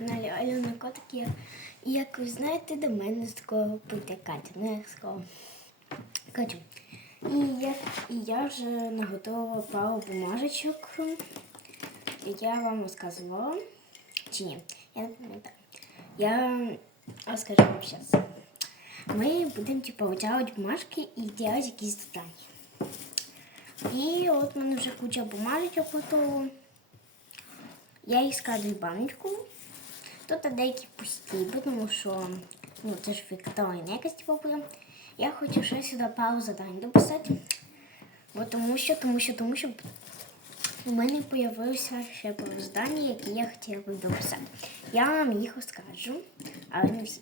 каналі Альона Котик. І як ви знаєте, до мене такого пити Катя. Ну, як з такого. Коротше, і я, і я вже наготувала пару бумажечок. Я вам розказувала. Чи ні? Я не пам'ятаю. Я розкажу вам зараз. Ми будемо типу, витягувати бумажки і робити якісь завдання. І от в мене вже куча бумажечок готова. Я їх складую в баночку. Тут деякі пусті, тому що ну, це ж вікторина якась типу. Я хочу ще сюди пару завдань дописати. Бо тому що, тому що, тому що у мене з'явилося ще пару завдань, які я хотіла би дописати. Я вам їх розкажу, але не всі.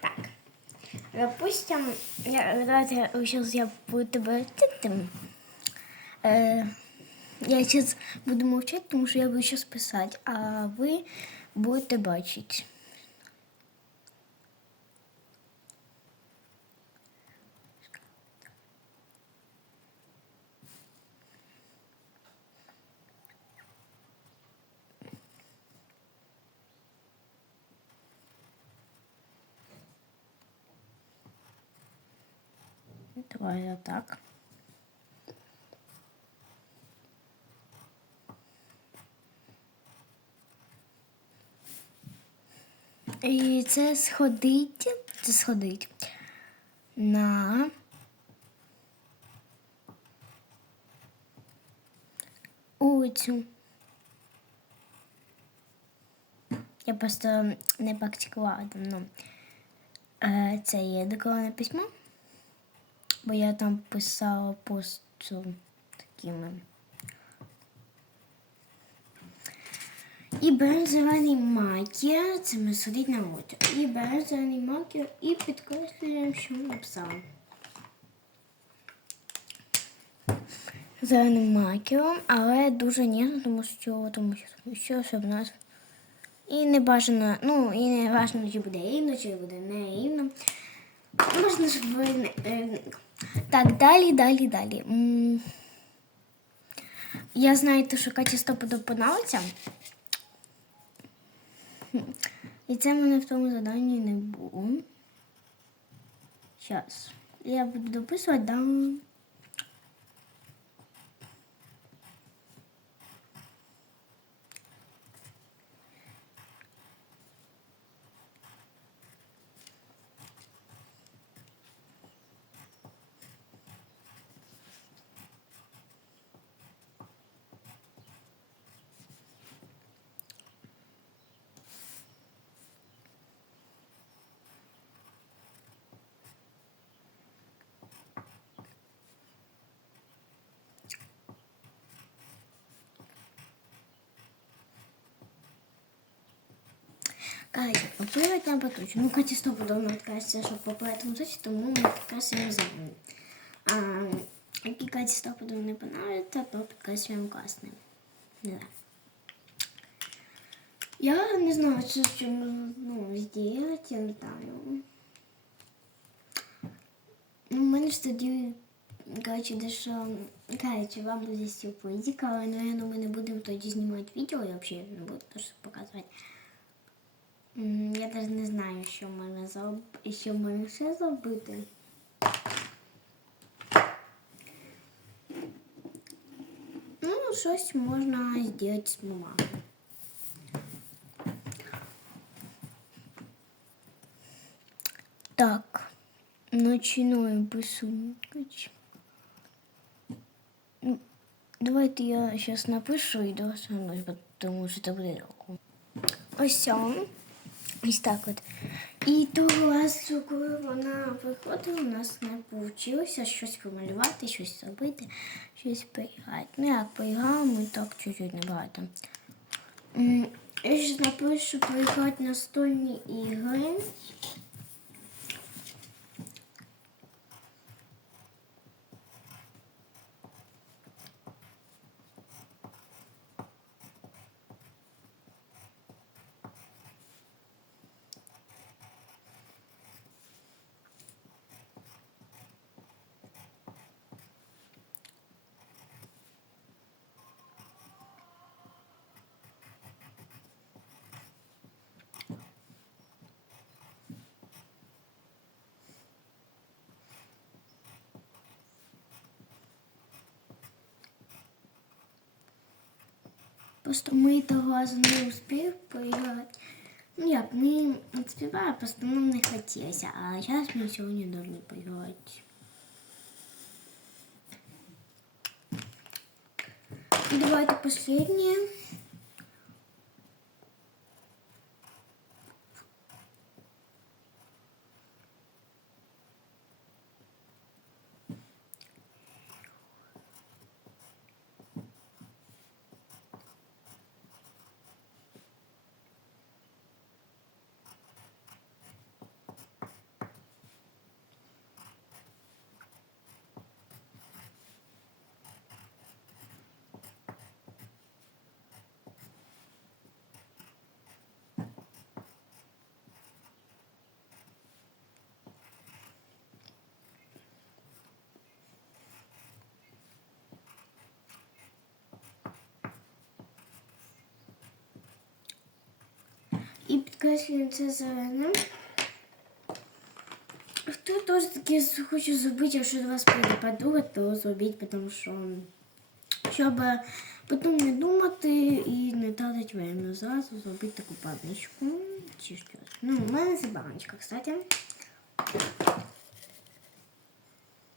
Так. Допустим, я, сейчас я буду тебе я сейчас буду мовчати, тому що я буду сейчас писати, а ви будете бачити. Давай я так. І це сходить, це сходить на вулицю. Я просто не практикувала давно. Е, Це є декороване письмо, бо я там писала просто такими. Зелений макер, це ми сидить на вулицю. І беремо зелений макер і підкреслюємо, що ми написали. Зеленим макером, але дуже ніжно, тому що, тому що, що щоб нас. І не бажано, ну, і не важливо, чи буде рівно, чи буде не рівно. Можна, щоб ви е, Так, далі, далі, далі. Я знаю, що Катя стопудов понравиться. І це мене в тому заданні не було. Зараз. Я буду дописувати, дам. Катя, попливать на батуті. Ну, Катя стопудовно відкажеться, що поплавати на батуті, тому ми підкреслюємо зеленим. А які Каті стопудовно не понравиться, то підкреслюємо класним. Не знаю. Я не знаю, що з чим ну, зробити, я не знаю. Ну, в мене ж тоді, коротше, дещо, коротше, вам буде сюрпризик, але, наверное, ми не будемо тоді знімати відео, я взагалі не буду теж показувати. М, Я навіть не знаю, що можна зробити, що можна ще зробити. Ну, щось можна зробити з бумагою. Так, начинаем писать. Ну, Давайте я сейчас напишу і до основної, тому що це буде довго. Ось он. Ось так от. І того разу, коли вона виходила, у нас не вийшло щось помалювати, щось зробити, щось поіграти. Ну як поіграли, ми так чуть-чуть небагато. Я ж напишу поіграти настольні ігри. Просто ми того разу не успів поіграти. Ну як, ми співали, просто нам не хотілося, а зараз ми сьогодні повинні поіграти. І давайте последнее. І підкреслюємо це зеленим. Хто теж таке хоче зробити, якщо до вас прийде то зробіть, тому що щоб потім не думати і не тратити время. Зразу зробити таку баночку. Чи щось. Ну, у мене це баночка, кстати.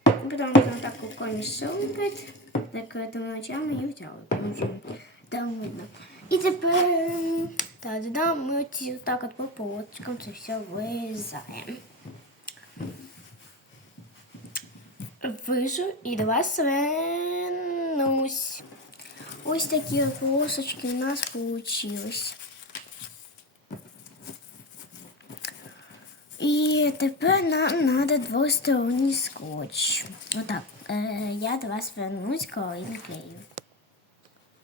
Потім можна так руками шелупить, закритими очами і що там видно. І тепер так, да, ми ці так от по полочкам це все вирізаємо. Вижу і до вас вернусь. Ось такі полосочки у нас получилось. І тепер нам треба двосторонній скотч. Отак. Е, я до вас вернусь, коли наклею.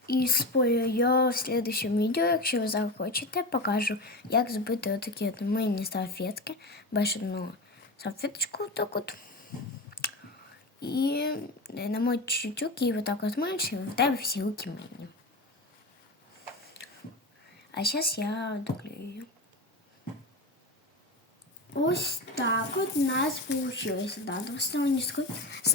І спою я в следующем відео, якщо ви захочете, покажу, як зробити отакі от мильні салфетки. Бачу одну салфеточку так от. І намочиш чуть-чуть, і отак от миєш, і в тебе всі руки мильні. А зараз я доклею. Ось так от у нас вийшло. Да, двосторонній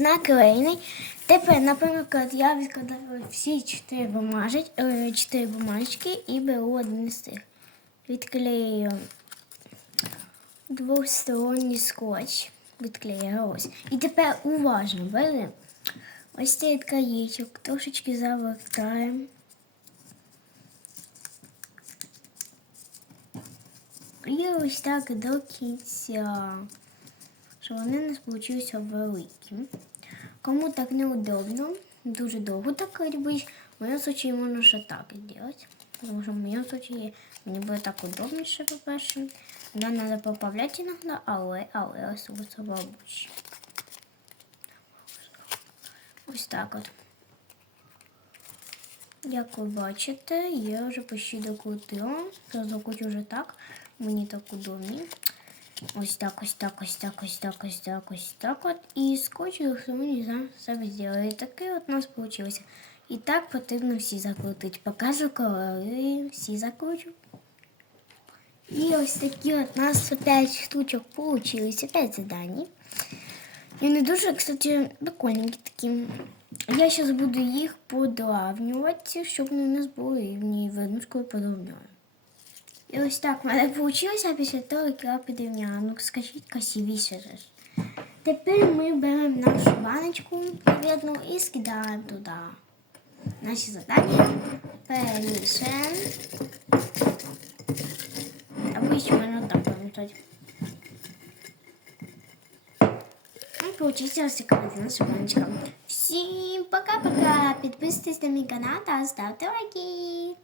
наклеєний. Тепер, наприклад, я відкладаю всі чотири бумажечки, е, чотири бумажечки і беру один з цих. Відклею двосторонній скотч. Відклею ось. І тепер уважно беремо ось цей краєчок, трошечки завертаємо. І ось так до кінця, щоб вони нас вийшли великі. Кому так неудобно, дуже довго так робити, в моєму случае можна ще так зробити. Тому що в моєму случае мені буде так удобніше, по-перше. Нам треба поправляти іноді, але, але ось це бабучі. Ось так от. Як ви бачите, я вже почти докрутила. Зараз хочу вже так. Мені так удобні. Ось так, ось так, ось так, ось так, ось так, ось так от. І скотч мені сам себе зробили. І таке от у нас вийшло. І так потрібно всі закрутити. Покажу, коли всі закручу. І ось такі от у нас 5 штучок получилось, 5 заданий. І вони дуже, кстати, прикольненькі такі. Я зараз буду їх подравнювати, щоб вони у нас були рівні веднушкою подровняю. І ось так в мене вийшло, а після того, як я підрівняла. Ну, скажіть красивіше ж. Тепер ми беремо нашу баночку привітну і скидаємо туди. Наші завдання перемішаємо. Або ще можна там помішати. Ну, получился секрет наша баночка. Всем пока-пока. Подписывайтесь на мой канал, да, ставьте лайки.